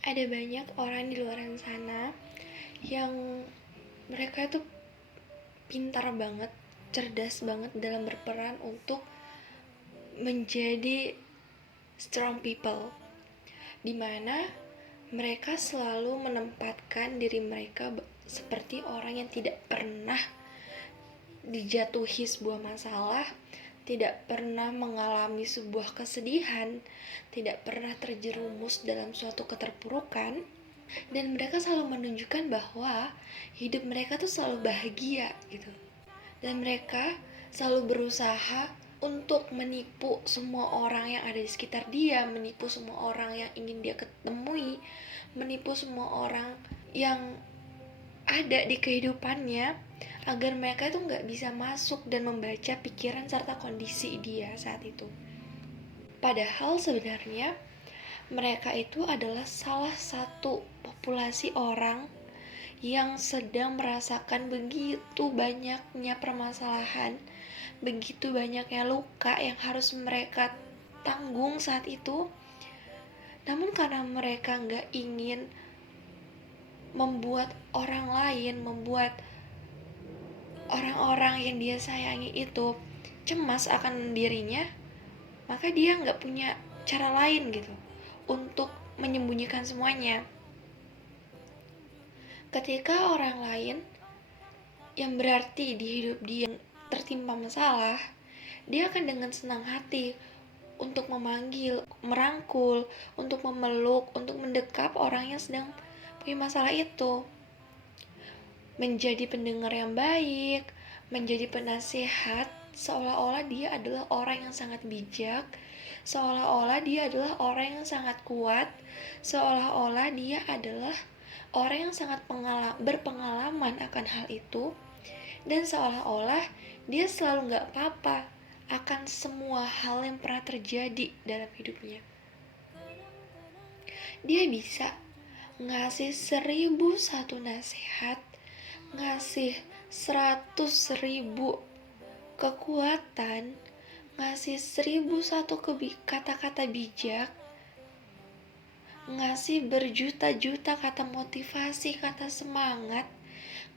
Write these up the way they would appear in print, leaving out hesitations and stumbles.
Ada banyak orang di luar sana yang mereka itu pintar banget, cerdas banget dalam berperan untuk menjadi strong people, dimana mereka selalu menempatkan diri mereka seperti orang yang tidak pernah dijatuhi sebuah masalah, tidak pernah mengalami sebuah kesedihan, tidak pernah terjerumus dalam suatu keterpurukan, dan mereka selalu menunjukkan bahwa hidup mereka tuh selalu bahagia gitu. Dan mereka selalu berusaha untuk menipu semua orang yang ada di sekitar dia, menipu semua orang yang ingin dia ketemui, menipu semua orang yang ada di kehidupannya, agar mereka itu nggak bisa masuk dan membaca pikiran serta kondisi dia saat itu. Padahal sebenarnya mereka itu adalah salah satu populasi orang yang sedang merasakan begitu banyaknya permasalahan, begitu banyaknya luka yang harus mereka tanggung saat itu. Namun karena mereka nggak ingin membuat orang lain, membuat orang-orang yang dia sayangi itu cemas akan dirinya, maka dia nggak punya cara lain gitu untuk menyembunyikan semuanya. Ketika orang lain yang berarti di hidup dia tertimpa masalah, dia akan dengan senang hati untuk memanggil, merangkul, untuk memeluk, untuk mendekap orang yang sedang punya masalah itu. Menjadi pendengar yang baik, menjadi penasihat, seolah-olah dia adalah orang yang sangat bijak, seolah-olah dia adalah orang yang sangat kuat, seolah-olah dia adalah orang yang sangat berpengalaman akan hal itu, dan seolah-olah dia selalu gak apa-apa akan semua hal yang pernah terjadi dalam hidupnya. Dia bisa ngasih 1001 nasihat, ngasih 100.000 kekuatan, ngasih 1001 kata-kata bijak, ngasih berjuta-juta kata motivasi, kata semangat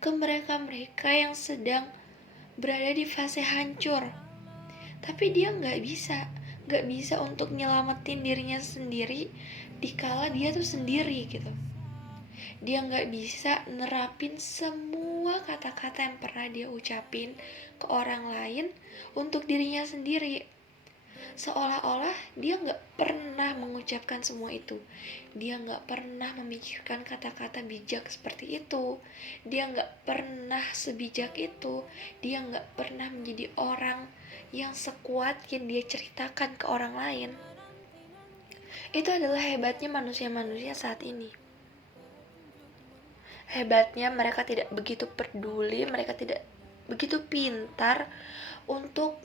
ke mereka-mereka yang sedang berada di fase hancur. Tapi dia gak bisa untuk nyelamatin dirinya sendiri dikala dia tuh sendiri gitu. Dia gak bisa nerapin semua kata-kata yang pernah dia ucapin ke orang lain untuk dirinya sendiri. Seolah-olah dia gak pernah mengucapkan semua itu. Dia gak pernah memikirkan kata-kata bijak seperti itu. Dia gak pernah sebijak itu. Dia gak pernah menjadi orang yang sekuat yang dia ceritakan ke orang lain. Itu adalah hebatnya manusia-manusia saat ini. Hebatnya mereka tidak begitu peduli, mereka tidak begitu pintar untuk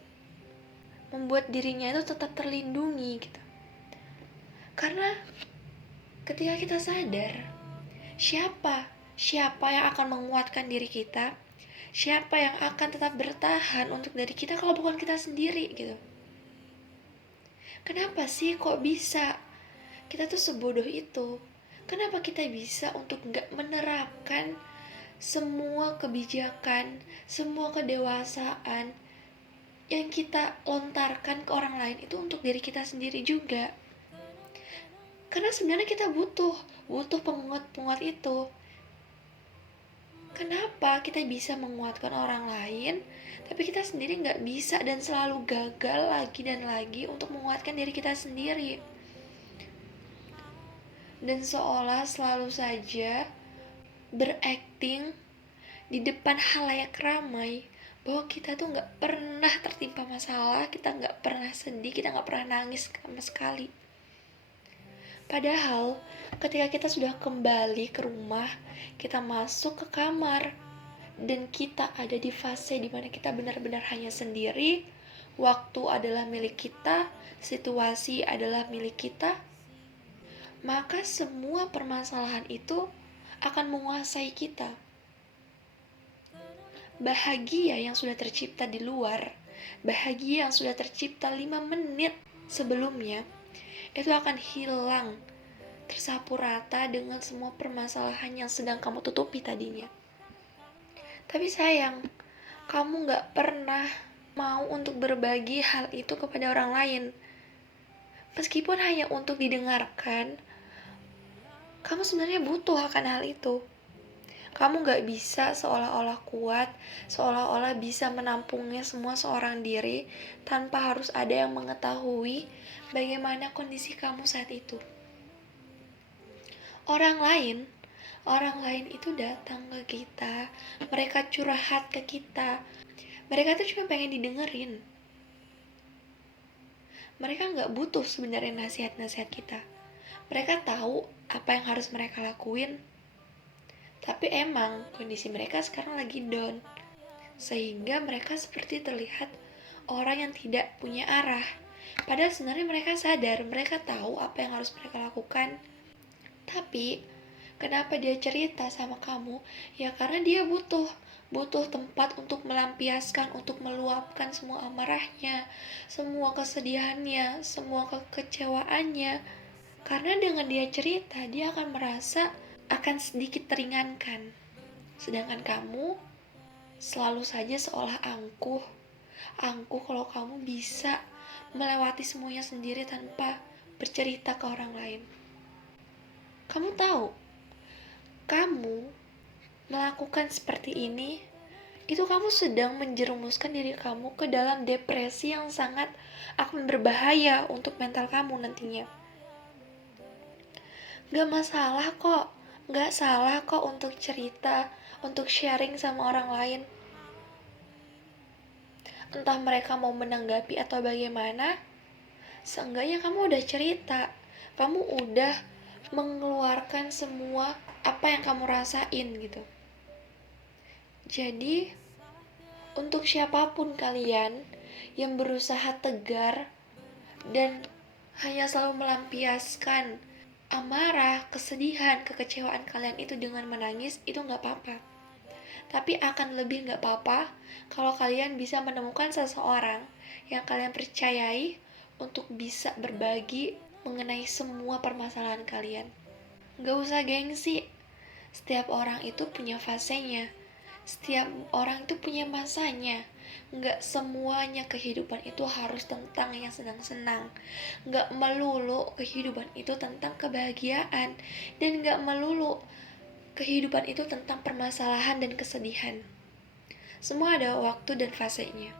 membuat dirinya itu tetap terlindungi gitu. Karena ketika kita sadar siapa yang akan menguatkan diri kita, siapa yang akan tetap bertahan untuk diri kita kalau bukan kita sendiri gitu. Kenapa sih kok bisa kita tuh sebodoh itu? Kenapa kita bisa untuk gak menerapkan semua kebijakan, semua kedewasaan yang kita lontarkan ke orang lain itu untuk diri kita sendiri juga? Karena sebenarnya kita butuh penguat-penguat itu. Kenapa kita bisa menguatkan orang lain, tapi kita sendiri gak bisa dan selalu gagal lagi dan lagi untuk menguatkan diri kita sendiri? Dan seolah selalu saja berakting di depan halayak ramai bahwa kita tuh gak pernah tertimpa masalah, kita gak pernah sedih, kita gak pernah nangis sama sekali. Padahal ketika kita sudah kembali ke rumah, kita masuk ke kamar, dan kita ada di fase dimana kita benar-benar hanya sendiri, waktu adalah milik kita, situasi adalah milik kita, maka semua permasalahan itu akan menguasai kita. Bahagia yang sudah tercipta di luar, bahagia yang sudah tercipta 5 menit sebelumnya, itu akan hilang tersapu rata dengan semua permasalahan yang sedang kamu tutupi tadinya. Tapi sayang, kamu gak pernah mau untuk berbagi hal itu kepada orang lain. Meskipun hanya untuk didengarkan, kamu sebenarnya butuh akan hal itu. Kamu gak bisa seolah-olah kuat, seolah-olah bisa menampungnya semua seorang diri, tanpa harus ada yang mengetahui bagaimana kondisi kamu saat itu. Orang lain itu datang ke kita, mereka curhat ke kita. Mereka tuh cuma pengen didengerin. Mereka gak butuh sebenarnya nasihat-nasihat kita. Mereka tahu apa yang harus mereka lakuin. Tapi emang kondisi mereka sekarang lagi down. Sehingga mereka seperti terlihat orang yang tidak punya arah. Padahal sebenarnya mereka sadar, mereka tahu apa yang harus mereka lakukan. Tapi kenapa dia cerita sama kamu? Ya karena dia butuh tempat untuk melampiaskan, untuk meluapkan semua amarahnya, semua kesedihannya, semua kekecewaannya. Karena dengan dia cerita, dia akan merasa akan sedikit teringankan. Sedangkan kamu selalu saja seolah angkuh kalau kamu bisa melewati semuanya sendiri tanpa bercerita ke orang lain. Kamu tahu, kamu melakukan seperti ini, itu kamu sedang menjerumuskan diri kamu ke dalam depresi yang sangat akan berbahaya untuk mental kamu nantinya. Gak salah kok untuk cerita, untuk sharing sama orang lain. Entah mereka mau menanggapi atau bagaimana, seenggaknya kamu udah cerita, kamu udah mengeluarkan semua apa yang kamu rasain gitu. Jadi, untuk siapapun kalian yang berusaha tegar dan hanya selalu melampiaskan amarah, kesedihan, kekecewaan kalian itu dengan menangis, itu gak apa-apa. Tapi akan lebih gak apa-apa kalau kalian bisa menemukan seseorang yang kalian percayai untuk bisa berbagi mengenai semua permasalahan kalian. Gak usah gengsi. Setiap orang itu punya fasenya. Setiap orang itu punya masanya. Gak semuanya kehidupan itu harus tentang yang senang-senang. Gak melulu kehidupan itu tentang kebahagiaan. Dan gak melulu kehidupan itu tentang permasalahan dan kesedihan. Semua ada waktu dan fasenya.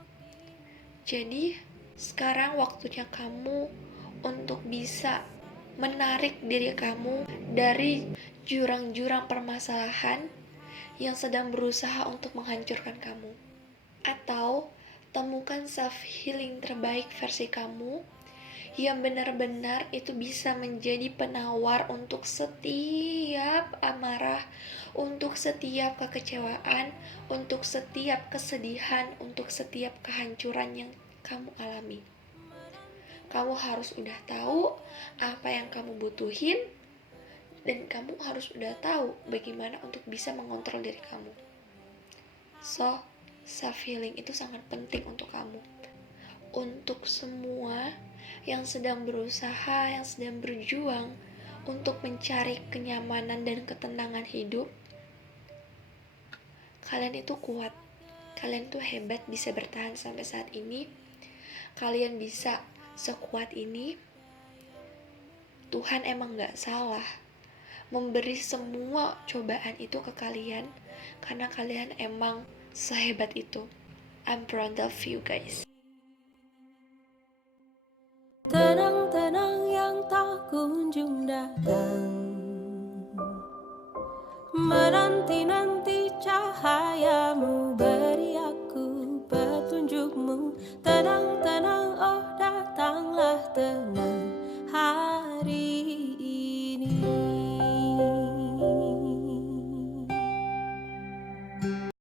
Jadi, sekarang waktunya kamu untuk bisa menarik diri kamu dari jurang-jurang permasalahan yang sedang berusaha untuk menghancurkan kamu. Atau temukan self-healing terbaik versi kamu yang benar-benar itu bisa menjadi penawar untuk setiap amarah, untuk setiap kekecewaan, untuk setiap kesedihan, untuk setiap kehancuran yang kamu alami. Kamu harus udah tahu apa yang kamu butuhin, dan kamu harus udah tahu bagaimana untuk bisa mengontrol diri kamu. So, self-healing itu sangat penting untuk kamu. Untuk semua yang sedang berusaha, yang sedang berjuang untuk mencari kenyamanan dan ketenangan hidup, kalian itu kuat. Kalian tuh hebat bisa bertahan sampai saat ini. Kalian bisa sekuat ini. Tuhan emang gak salah memberi semua cobaan itu ke kalian karena kalian emang sehebat itu. I'm proud of you guys. Tenang-tenang yang tak kunjung datang, menanti-nanti cahayamu, beri aku petunjukmu. Tenang-tenang, oh datanglah tenang.